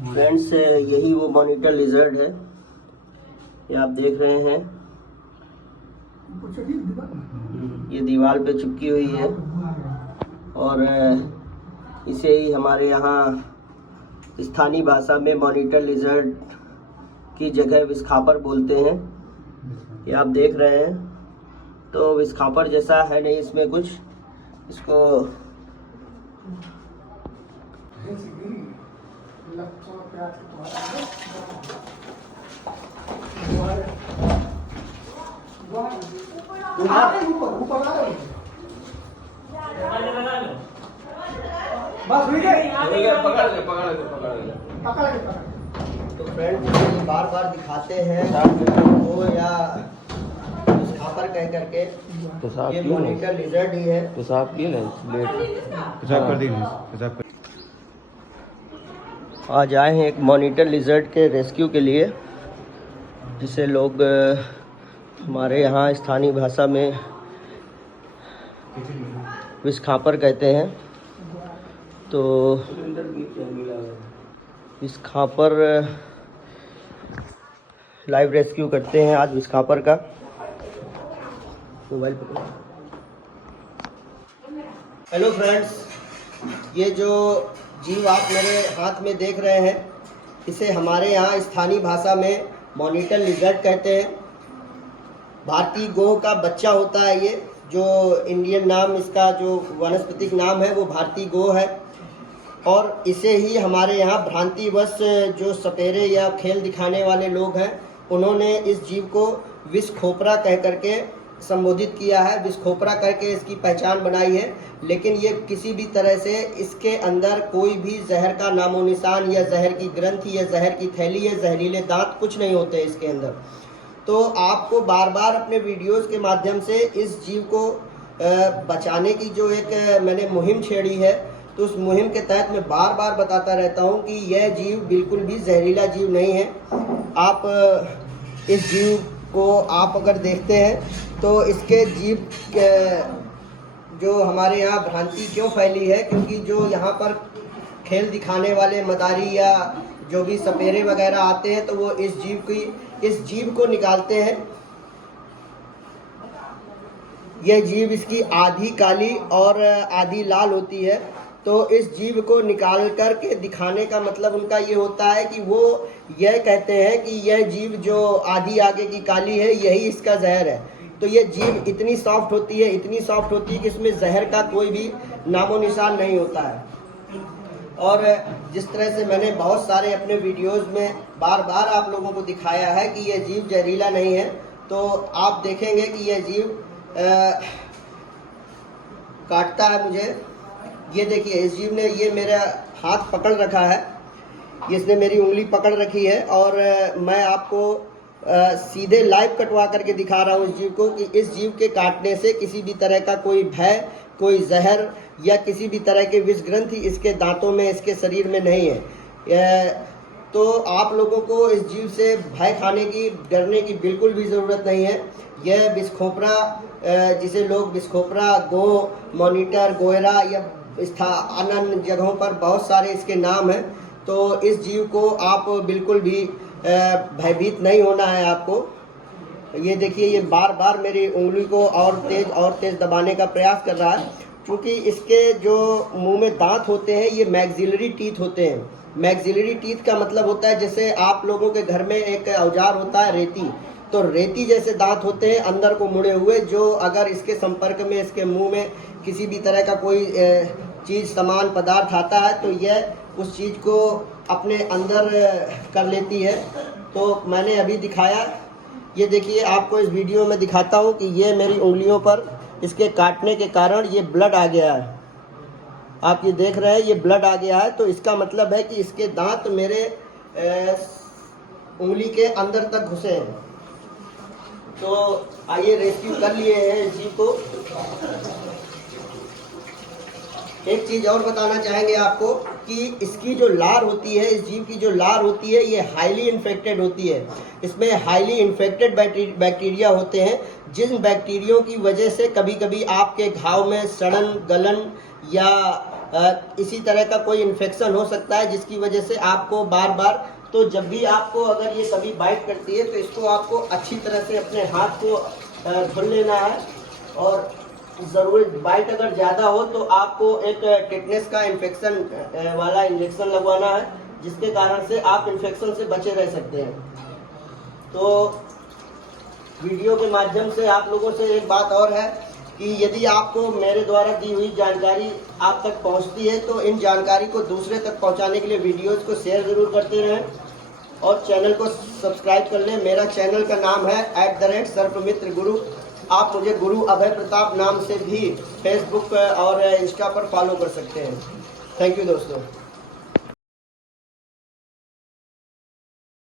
Friends, यही वो monitor lizard है, ये आप देख रहे हैं। ये दीवार पे चिपकी हुई है और इसे ही हमारे यहाँ स्थानीय भाषा में मॉनिटर लिजर्ड की जगह विस्खापर बोलते हैं। ये आप देख रहे हैं, तो विस्खापर जैसा है नहीं इसमें कुछ। इसको तो फ्रेंड्स बार बार दिखाते हैं वो या विस्खापर कह करके। ये मॉनिटर लिजर्ड ही है। पेशाब किए ना, पेशाब कर दी। आज आए हैं एक मॉनिटर लिजर्ड के रेस्क्यू के लिए, जिसे लोग हमारे यहाँ स्थानीय भाषा में विस्खापर कहते हैं। तो विस्खापर लाइव रेस्क्यू करते हैं आज विस्खापर का। मोबाइल पकड़ो। हेलो फ्रेंड्स, ये जो जीव आप मेरे हाथ में देख रहे हैं, इसे हमारे यहाँ स्थानीय भाषा में मॉनिटर लिजर्ड कहते हैं। भारतीय गो का बच्चा होता है ये, जो इंडियन नाम इसका जो वनस्पतिक नाम है वो भारतीय गो है। और इसे ही हमारे यहाँ भ्रांतिवश जो सपेरे या खेल दिखाने वाले लोग हैं, उन्होंने इस जीव को विषखोपरा कह करके संबोधित किया है, विषखोपरा करके इसकी पहचान बनाई है। लेकिन ये किसी भी तरह से इसके अंदर कोई भी जहर का नामो निशान या जहर की ग्रंथि या जहर की थैली या जहरीले दांत कुछ नहीं होते इसके अंदर। तो आपको बार बार अपने वीडियोस के माध्यम से इस जीव को बचाने की जो एक मैंने मुहिम छेड़ी है, तो उस मुहिम के तहत मैं बार बार बताता रहता हूं कि यह जीव बिल्कुल भी जहरीला जीव नहीं है। आप इस जीव को आप अगर देखते हैं तो इसके जीव जो हमारे यहाँ भ्रांति क्यों फैली है, क्योंकि जो यहाँ पर खेल दिखाने वाले मदारी या जो भी सपेरे वगैरह आते हैं, तो वो इस जीव को निकालते हैं। यह जीव इसकी आधी काली और आधी लाल होती है। तो इस जीव को निकाल कर के दिखाने का मतलब उनका ये होता है कि वो यह कहते हैं कि यह जीव जो आधी आगे की काली है, यही इसका जहर है। तो ये जीव इतनी सॉफ्ट होती है, इतनी सॉफ्ट होती है कि इसमें जहर का कोई भी नामो निशान नहीं होता है। और जिस तरह से मैंने बहुत सारे अपने वीडियोस में बार बार आप लोगों को दिखाया है कि यह जीव जहरीला नहीं है, तो आप देखेंगे कि यह जीव काटता है मुझे। ये देखिए, इस जीव ने ये मेरा हाथ पकड़ रखा है, इसने मेरी उंगली पकड़ रखी है। और मैं आपको सीधे लाइव कटवा करके दिखा रहा हूँ इस जीव को, कि इस जीव के काटने से किसी भी तरह का कोई भय, कोई जहर या किसी भी तरह के विष ग्रंथि इसके दांतों में, इसके शरीर में नहीं है। तो आप लोगों को इस जीव से भय खाने की, डरने की बिल्कुल भी ज़रूरत नहीं है। यह विषखोपरा, जिसे लोग विषखोपरा, गो, मॉनिटर, गोयरा या अन्य जगहों पर बहुत सारे इसके नाम हैं। तो इस जीव को आप बिल्कुल भी भयभीत नहीं होना है आपको। ये देखिए, ये बार बार मेरी उंगली को और तेज दबाने का प्रयास कर रहा है, क्योंकि इसके जो मुंह में दांत होते हैं ये मैक्सिलरी टीथ होते हैं। मैक्सिलरी टीथ का मतलब होता है, जैसे आप लोगों के घर में एक औजार होता है रेती, तो रेती जैसे दांत होते हैं अंदर को मुड़े हुए, जो अगर इसके संपर्क में, इसके मुंह में किसी भी तरह का कोई चीज़, सामान, पदार्थ आता है, तो यह उस चीज़ को अपने अंदर कर लेती है। तो मैंने अभी दिखाया, ये देखिए, आपको इस वीडियो में दिखाता हूँ कि ये मेरी उंगलियों पर इसके काटने के कारण ये ब्लड आ गया है। आप ये देख रहे हैं, ये ब्लड आ गया है। तो इसका मतलब है कि इसके दांत मेरे उंगली के अंदर तक घुसे हैं। तो आइए रेस्क्यू कर लिए हैं इस जीव को। एक चीज़ और बताना चाहेंगे आपको कि इसकी जो लार होती है, इस जीव की जो लार होती है, ये हाईली इन्फेक्टेड होती है। इसमें हाईली इन्फेक्टेड बैक्टीरिया होते हैं, जिन बैक्टीरियों की वजह से कभी कभी आपके घाव में सड़न, गलन या इसी तरह का कोई इन्फेक्शन हो सकता है, जिसकी वजह से आपको बार बार, तो जब भी आपको अगर ये कभी बाइट करती है तो इसको आपको अच्छी तरह से अपने हाथ को धुल लेना है। और ज़रूर बाइट अगर ज़्यादा हो तो आपको एक टिटनेस का इन्फेक्शन वाला इंजेक्शन लगवाना है, जिसके कारण से आप इन्फेक्शन से बचे रह सकते हैं। तो वीडियो के माध्यम से आप लोगों से एक बात और है कि यदि आपको मेरे द्वारा दी हुई जानकारी आप तक पहुंचती है तो इन जानकारी को दूसरे तक पहुंचाने के लिए वीडियोज़ को शेयर ज़रूर करते रहें और चैनल को सब्सक्राइब कर लें। मेरा चैनल का नाम है @सर्पमित्र गुरु। आप मुझे गुरु अभय प्रताप नाम से भी फेसबुक और इंस्टा पर फॉलो कर सकते हैं। थैंक यू दोस्तों।